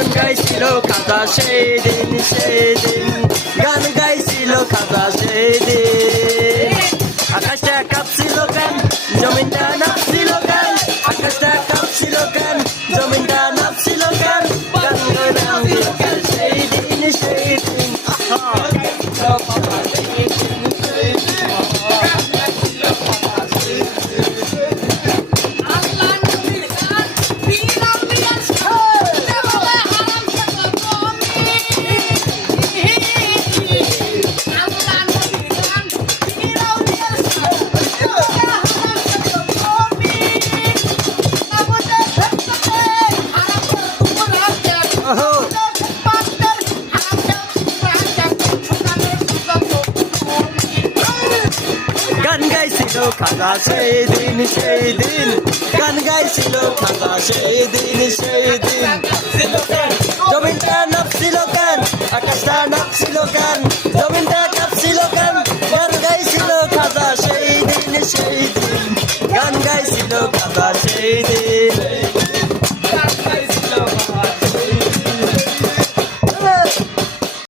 গান গাইছিল খাজা সেদিন সেদিন গান গাইছিল খাজা সেদিন আকাশটা কাঁপছিল কেন জমিনটা নাপছিল কেন আকাশটা কাঁপছিল কেন জমিনটা নাপছিল কেন গান গাইলাম সেদিন সেদিন গান গাইছিল খাজা সেদিন সেদিন গান গাইছিল খাজা সেদিন সেদিন জমিনটা নাপছিল কেন আকাশটা নাপছিল কেন জমিনটা কাঁপছিল কেন গান গাইছিল খাজা সেদিন সেদিন গান গাইছিল খাজা সেদিন